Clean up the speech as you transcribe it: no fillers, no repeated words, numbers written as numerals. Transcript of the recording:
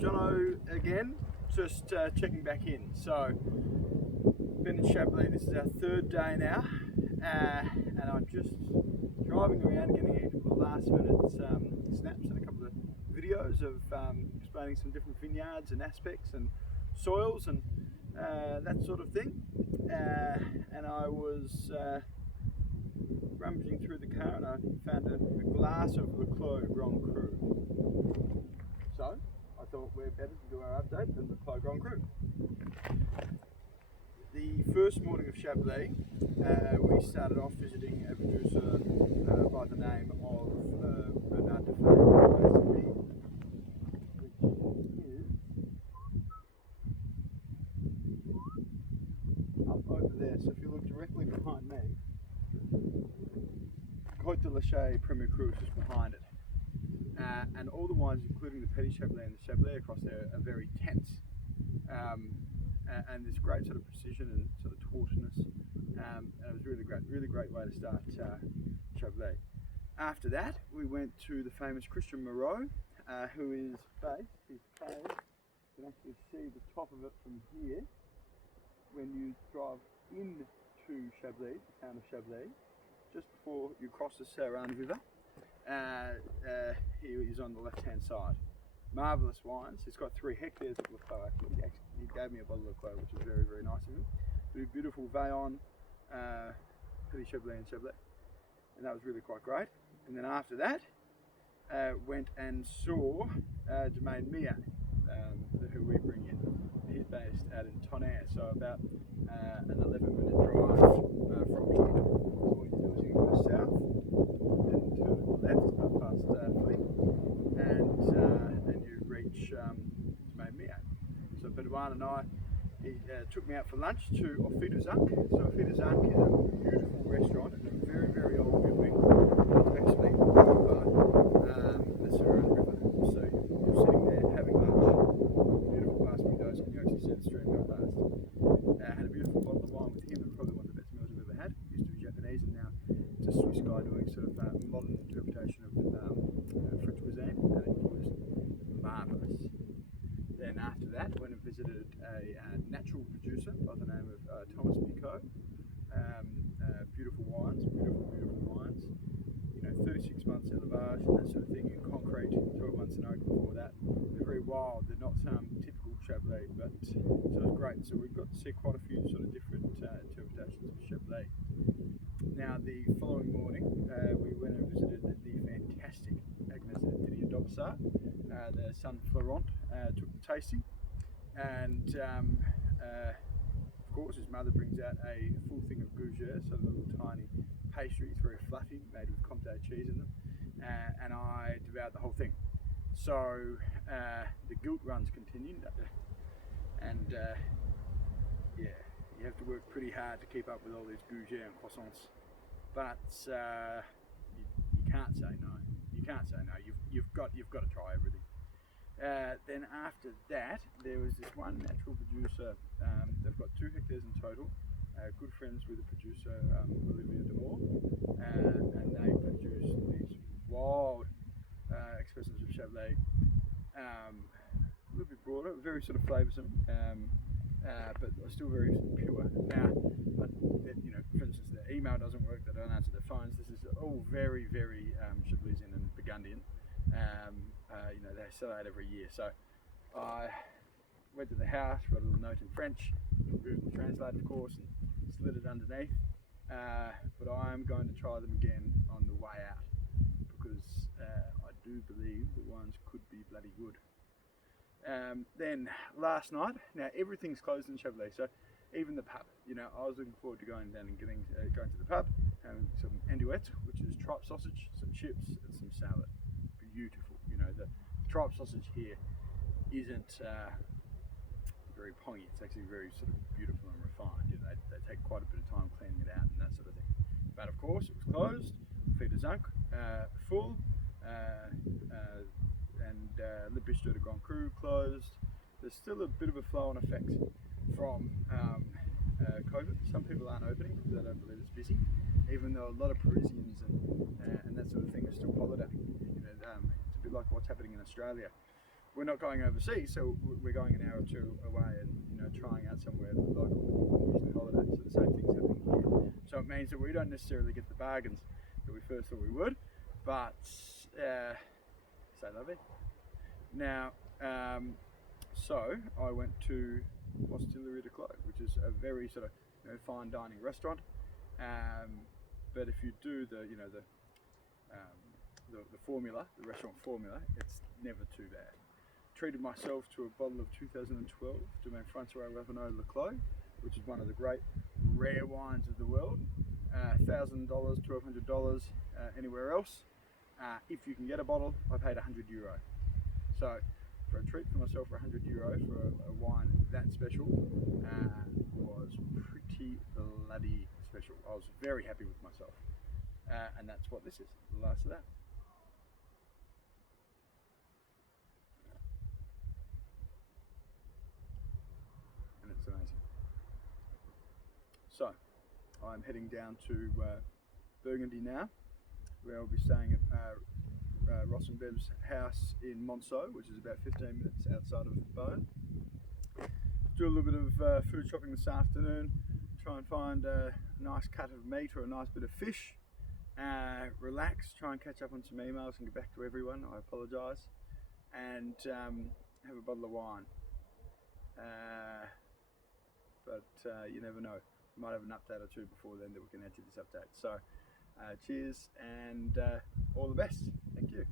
Jono again, just checking back in. So, been in Chablis, this is our third day now, and I'm just driving around getting a couple of last minute snaps and a couple of videos of explaining some different vineyards and aspects and soils and that sort of thing. And I was rummaging through the car and I found a glass of Le Clos Grand Cru. So I thought we're better to do our update than Le Clos Grand Cru. The first morning of Chablis, we started off visiting a producer by the name of Bernard Defay, which is up over there. So if you look directly behind me, Côte de la Chaise Premier Cru is just behind it. And all the wines, including the Petit Chablis and the Chablis across there, are very tense. And this great sort of precision and sort of tautness. And it was really great way to start Chablis. After that, we went to the famous Christian Moreau, who is based, his cave, you can actually see the top of it from here when you drive into Chablis, the town of Chablis, just before you cross the Saran River. He is on the left hand side. Marvellous wines. He's got 3 hectares of Le Clos actually. He gave me a bottle of Le Clos, which was very nice of him. Beautiful Vaillon, Petit Chablis and Chablis. And that was really quite great. And then after that, went and saw Domaine Millet, who we bring in. He's based out in Tonnerre, so about an 11-minute drive from here. All you do is you go south, then turn to the left, up past Fleet, and you reach Domaine Millet. So Bedouin and I, he took me out for lunch to Au Feu de Zinc. So Au Feu de Zinc is a beautiful restaurant in a very old building. It's actually over the Saran River. So you're sitting there having lunch, beautiful glass windows, and you actually see the stream go past. Had a beautiful bottle of wine with him, and probably one of the best meals I've ever had. Used to be Japanese, and now it's a Swiss guy doing sort of modern interpretation of French cuisine, and it was marvellous. Then after that, went and visited a natural producer by the name of Thomas Picot. Beautiful wines. You know, 36 months elevage and that sort of thing in concrete, 12 months in oak before that. They're very wild. They're not typical Chablis, but so it was great. So we've got to see quite a few sort of different interpretations of Chablis. Now the following morning, we went and visited the fantastic Agnes Didier d'Aubessart, the son Florent, took the tasting, and of course his mother brings out a full thing of gougere, so little tiny pastries, very fluffy, made with Comté cheese in them, and I devoured the whole thing. So the guilt runs continued, and yeah, you have to work pretty hard to keep up with all these gougere and croissants, but you can't say no. You can't say no. You've got to try everything. Then after that, there was this one natural producer. They've got 2 hectares in total. Good friends with the producer Olivier Demore, and they produce these wild expressions of Chablis. A little bit broader, very sort of flavoursome, but still very pure. Now, you know, for instance, their email doesn't work. They don't answer their phones. This is all very Chablisian and Burgundian. You know, they sell that every year. So I went to the house, wrote a little note in French, Google Translate of course, and slid it underneath. But I am going to try them again on the way out, because I do believe the wines could be bloody good. Then last night, now everything's closed in Chablis, so even the pub. You know, I was looking forward to going down and going to the pub, having some andouette, which is tripe sausage, some chips, and some salad. Beautiful. You know, the tripe sausage here isn't very pongy. It's actually very sort of beautiful and refined. You know, they take quite a bit of time cleaning it out and that sort of thing. But of course, it was closed. Feu de Zinc full, and Le Bistro de Grand Cru closed. There's still a bit of a flow-on effect from COVID. Some people aren't opening because they don't believe it's busy, even though a lot of Parisians and that sort of thing are still holidaying. You know, it's a bit like what's happening in Australia, we're not going overseas, so we're going an hour or two away and trying out somewhere local, usually holiday. So the same thing's happening here. So it means that we don't necessarily get the bargains that we first thought we would, but say lovey. Now, so I went to Hostillerie de Clos, which is a very sort of fine dining restaurant. But if you do the formula, the restaurant formula, it's never too bad. Treated myself to a bottle of 2012 Domaine François Ravenel Le Clos, which is one of the great rare wines of the world. $1,000, $1,200 anywhere else. If you can get a bottle, I paid €100. So for a treat for myself for €100 for a wine that special was pretty bloody special. I was very happy with myself. And that's what this is, the last of that. And it's amazing. So, I'm heading down to Burgundy now, where I'll be staying at Ross and Bev's house in Monceau, which is about 15 minutes outside of Beaune. Do a little bit of food shopping this afternoon, try and find a nice cut of meat or a nice bit of fish, relax, try and catch up on some emails and get back to everyone, I apologise, and have a bottle of wine. But you never know, we might have an update or two before then that we can add to this update. So cheers and all the best. Thank you.